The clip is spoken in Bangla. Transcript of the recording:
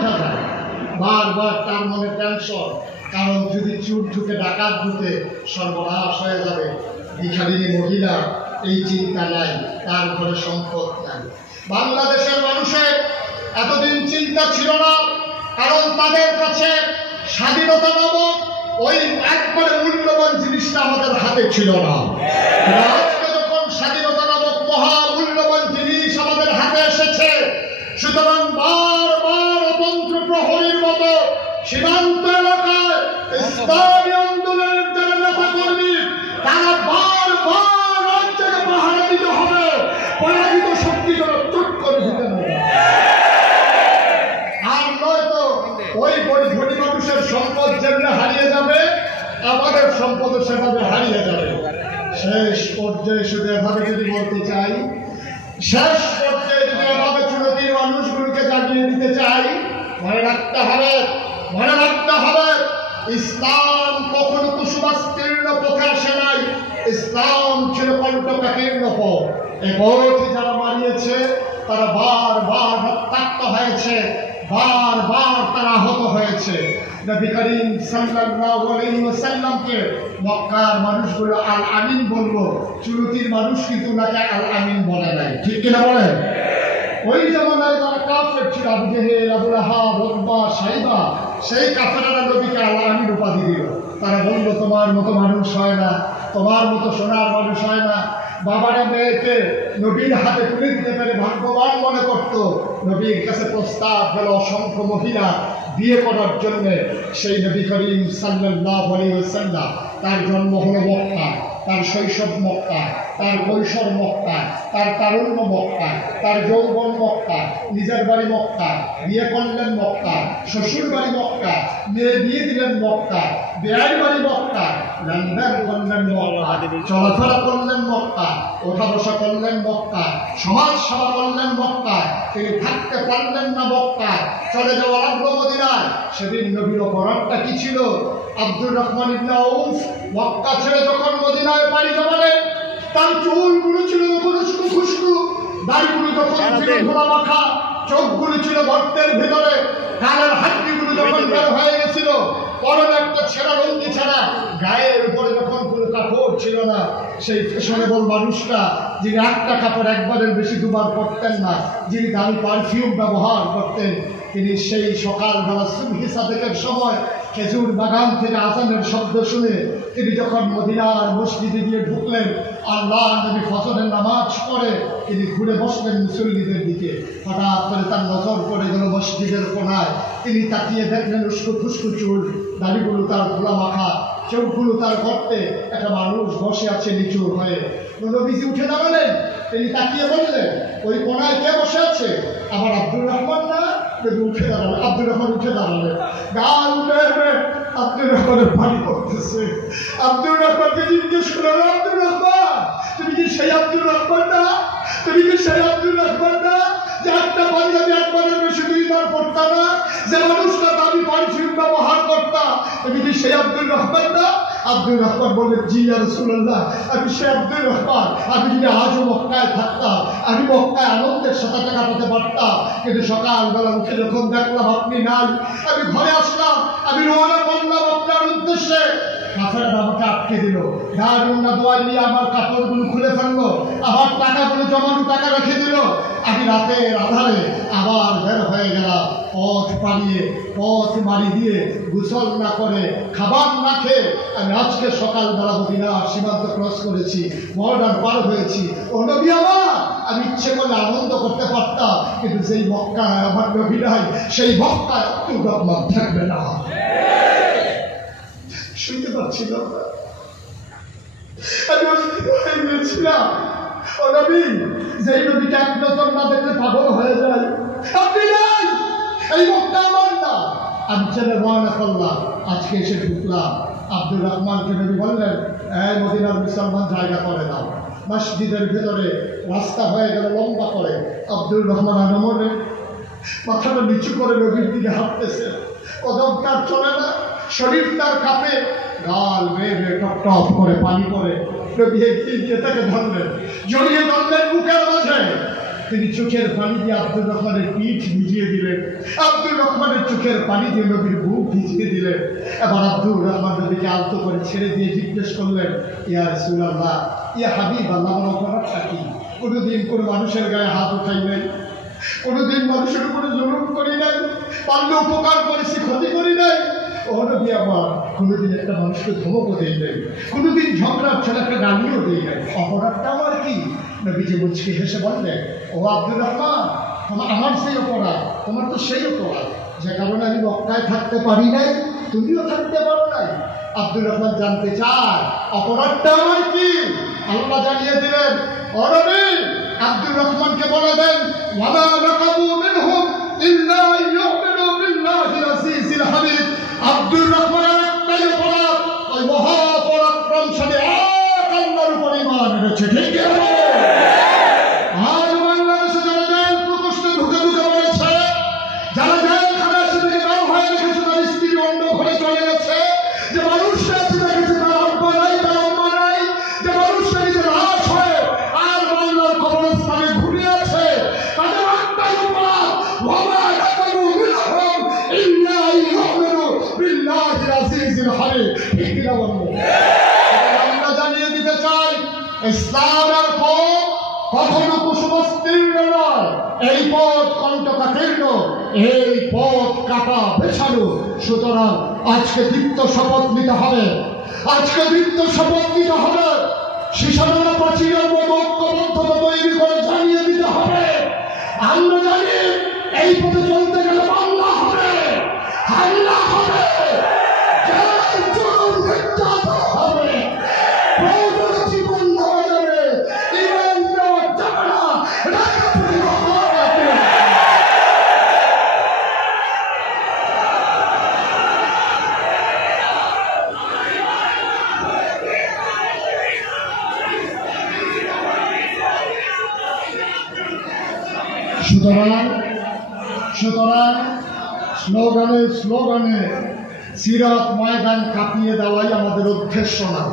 উঠা যায়, বারবার তার মনে টেনশন, কারণ যদি চুর ঢুকে ডাকাত ঢুকে সর্বনাশ হয়ে যাবে। ভিখারিনী মহিলা এই চিন্তা নাই, তার ঘরে সম্পদ নাই। বাংলাদেশের মানুষের এতদিন চিন্তা ছিল না, কারণ তাদের কাছে স্বাধীনতা নামক ওই একবারে মূল্যবান জিনিসটা আমাদের হাতে ছিল না। আজকে যখন স্বাধীনতা নামক মহামূল্যবান জিনিস আমাদের হাতে এসেছে, সুতরাং বারবার অতন্ত্র প্রহরীর মতো সীমান্ত এলাকায় ইসলামী আন্দোলনের যারা নেতা কর্মী, তারা বারবার রাজ্যকে পাহারা দিতে হবে, পরাজিত শক্তি যেন চুপ করে দিতে হবে। আর নয়তো ওই ধনী মানুষের সম্পদ যেমনি হারিয়ে যাবে, আমাদের সম্পদ সেভাবে হারিয়ে যাবে। শেষ পর্যায়ে শুধু এভাবে যদি বলতে চাই, শেষ পর্যায়ে যদি এভাবে চুনতির মানুষগুলোকে জাগিয়ে দিতে চাই, মনে রাখতে হবে, মনে রাখতে হবে, ইসলাম কখনো কুসুমাস্তীর্ণ পথে আসে নাই, ইসলাম ছিল কণ্ঠকাকীর্ণ পথ। এই পথে যারা মারিয়েছে তারা বারবার রক্তাক্ত হয়েছে, বারবার তারা আহত হয়েছে। নবী করিম সাল্লাল্লাহু আলাইহি ওয়াসাল্লামকে মক্কার মানুষগুলো আল আমিন বলবো, চুরুতির মানুষ কিন্তু ওনাকে আল আমিন বলে নাই, ঠিক কিনা বলেন? ওই জামানায় যারা কাফের ছিল, আবু জেহেল, আবু লাহাব, উতবা, সাইবা, সেই কাফেররা নবীকে আল আমিন উপাধি দিল। তারা বলল, তোমার মতো মানুষ হয় না, তোমার মতো সোনার মানুষ হয় না। বাবারা মেয়েকে নবীর হাতে তুলে দিতে পেরে ভাগ্যবান মনে করত। নবীর কাছে প্রস্তাব গেল অসংখ্য মহিলা বিয়ে করার জন্য। সেই নবী করিম সাল্লাল্লাহু আলাইহি ওয়াসাল্লাম, তার জন্ম হলো মক্কায়, তার শৈশব মক্কায়, তার কৈশোর মক্কায়, তার তারুণ্য মক্কায়, তার যৌবন মক্কায়, নিজের বাড়ি মক্কায়, বিয়ে করলেন মক্কায়, শ্বশুর বাড়ি মক্কায়, মেয়ে বিয়ে দিলেন মক্কায়, বেয়ার বাড়ি মক্কায়, লেনদেন করলেন মক্কায়, চলাফেরা করলেন মক্কায়, ওঠা বসা করলেন মক্কায়, সমাজ সেবা করলেন মক্কায়। তিনি থাকতে পারলেন না মক্কায়, চলে যাওয়া লাগলো মদিনায়। সেদিন নবীর অপরাধটা কি ছিল? আব্দুর রহমান ইবনে আউফ মক্কা ছেড়ে যখন মদিনায় পাড়ি জমালেন, তার চুলগুলো ছিল খুশকু খুশকু, দাড়িগুলো যখন ছিল ধোলা মাখা, চোখগুলো ছিল গর্তের ভিতরে, কানের হাড্ডিগুলো যখন বের হয়ে গেছিল, পরনে একটা ছেঁড়া লুঙ্গি ছাড়া, গায়ের উপরে যখন কোনো কাপড় ছিল না, সেই ফ্যাশনেবল মানুষটা, যিনি একটা কাপড় একবারের বেশি দুবার পরতেন না, যিনি দামি পারফিউম ব্যবহার করতেন, তিনি সেই সকালবেলা সুবহি সাদেকের সময় খেজুর বাগান থেকে আজানের শব্দ শুনে তিনি যখন মদিনার মসজিদে গিয়ে ঢুকলেন, আল্লাহ নবী ফজরের নামাজ পড়ে তিনি ঘুরে বসলেন মুসল্লিদের দিকে। হঠাৎ করে তার নজর পড়ে গেল মসজিদের কোনায়। তিনি তাকিয়ে দেখলেন উস্কো খুস্কু চুল, দাড়িগুলো তার ধুলা মাখা, চোখগুলো তার গর্তে, একটা মানুষ বসে আছে নিচু হয়ে। নবীজি উঠে দাঁড়ালেন, তিনি তাকিয়ে বললেন, ওই কোনায় কে বসে আছে? আবার আব্দুর রহমান না? উঠে দাঁড়ালেন, আব্দুর রহমান উঠে দাঁড়ালেন, গাল উঠে আব্দুর রহমানের পানি পড়তেছে। আব্দুর রহমানকে জিজ্ঞেস করলেন, আব্দুর রহমান, তুমি কি সেই আব্দুর রহমান না? তুমি কি সেই আব্দুর রহমান না যে একটা পাঞ্জাবি একবারের বেশি দুইবার পড়তা না, যে মানুষটা দামি পারফিউম ব্যবহার করতা? তুমি কি সেই আব্দুর রহমান না? আব্দুর রহমান বললেন, জি ইয়া রাসূলুল্লাহ, আমি সে আব্দুর রহমান। আমি যদি আজও মক্কায় থাকতাম, আমি মক্কায় আনন্দের সাথে কাটাতে পারতাম, কিন্তু সকালবেলা উঠে যখন দেখলাম আপনি নাই, আমি ঘরে আসলাম, আমি রওনা করলাম আপনার উদ্দেশ্যে। কাফেররা আমাকে আটকে দিল, দারুন্না দোয়াই নিয়ে আমার কাপড়গুলো খুলে ফেললো, আমার টাকাগুলো জমানো টাকা রেখে দিল। আমি রাতের আধারে আবার বের হয়ে গেলাম, পথ পাড়িয়ে, পথ মারি দিয়ে, গোসল না করে, খাবার না খেয়ে আমি আজকে সকালবেলা মদিনার সীমান্ত ক্রস করেছি, বর্ডার পার হয়েছি। ও নবী আমার, আমি ইচ্ছে করলে আনন্দ করতে পারতাম, কিন্তু যেই মক্কায় আমার নবী নাই, সেই মক্কায় আব্দুর রহমান থাকবে না। শুনতে পাচ্ছিল, আমি হয়ে গিয়েছিলাম। ও নবী, যেই নবীকে এক নজর না দেখলে পাগল হয়ে যায়, আপনি নাই, এই মক্কা আমার না। আমি ছেলে রওনা করলাম, আজকে এসে ঢুকলাম। আব্দুর রহমানকে নবী বললেন, এই মদিনার মুসলমান জায়গা করে দাও। মসজিদের ভিতরে রাস্তা হয়ে গেল লম্বা করে। আব্দুর রহমান আনমনে মাথাটা নিচু করে নবীর দিকে হাঁটতেছে, কদম তার চলে না, শরীর তার কাঁপে, গাল বেয়ে বেয়ে টপ টপ করে পানি পড়ে। নবী এগিয়ে গিয়ে তাকে ধরলেন, জড়িয়ে ধরলেন বুকের মাঝে। তিনি চোখের পানি দিয়ে আব্দুর রহমানের পিঠ ভিজিয়ে দিলেন, আব্দুর রহমানের চোখের পানি দিয়ে নবীর বুক ভিজিয়ে দিলেন। এবার আব্দুর রহমান নবীকে আলতো করে ছেড়ে দিয়ে জিজ্ঞেস করলেন, ইয়া রাসূলুল্লাহ, ইয়া হাবিবাল্লাহ, আমার অপরাধটা কি? কোনোদিন কোনো মানুষের গায়ে হাত উঠাই নাই, কোনোদিন মানুষের উপরে জুলুম করি নাই, পারলে উপকার করেছি, ক্ষতি করি নাই। ও নবী আমার, কোনোদিন একটা মানুষকে ধমকও দেই নাই, কোনোদিন ঝগড়ার ছেলে একটা গালিও দেই নাই, অপরাধটা আমার কি? নবীজি মুচকি হেসে বললেন, ও আব্দুর রহমান, আমার সেই অপরাধ, তোমার তো সেই অপরাধ যে কারণে আমি মক্কায় থাকতে পারি নাই, তুমিও থাকতে পারো নাই। আব্দুর রহমান জানতে চায় অপরাধটা আমার কি? আল্লাহ জানিয়ে দিলেন, ও নবী, আব্দুর রহমানকে বলে দেন, ওয়ালা নাকাবু মিনহুম ইল্লা ইউমিনু বিল্লাহিল আজিজিল হামিদ। আব্দুর রহমানের একটাই অপরাধ, ওই মহাপরাক্রমশালী এক আল্লাহর উপর ঈমান এনেছে। ঠিক আছে? আজ বাংলাদেশে যারা জেল প্রকোষ্ঠে ঢুকে ঢুকে বলেছে, যারা জেলখানা এসে থেকে বের হয়ে রেখেছে, তার স্ত্রী অন্য ঘরে চলে গেছে, যে মানুষরা এসে দেখেছে তার আব্বা নাই, তার আম্মা নাই, যে মানুষরা নিজের লাশ হয়ে আর বাংলার কবরস্থানে ঘুরে আছে, তাদের একটাই অপরাধ, ওয়ামা নাকাবু মিনহুম ইল্লা ইউমিনু বিল্লাহিল আজিজিল হামিদ। ঠিক কিনা বলবো? আমরা জানিয়ে দিতে চাই, ইসলামের পথ কখনো কুসংস্তীর্ণ নয়, এই পথ কণ্টকাকীর্ণ, এই পথ কাটা বেছানো। সুতরাং আজকে দীপ্ত শপথ নিতে হবে, আজকে দীপ্ত শপথ নিতে হবে, শিশানোরা প্রাচীরের মতো ঐক্যবদ্ধতা তৈরি করে জানিয়ে দিতে হবে, আমরা জানি এই পথে চলতে গেলে বাংলা হবে, হাল্লা হবে, হবে, জীবন দেওয়া যাবে, ইমান দেওয়া যাবে না। সুতরাং স্লোগানে স্লোগানে সিরাত ময়দান কাঁপিয়ে দেওয়াই আমাদের উদ্দেশ্য না।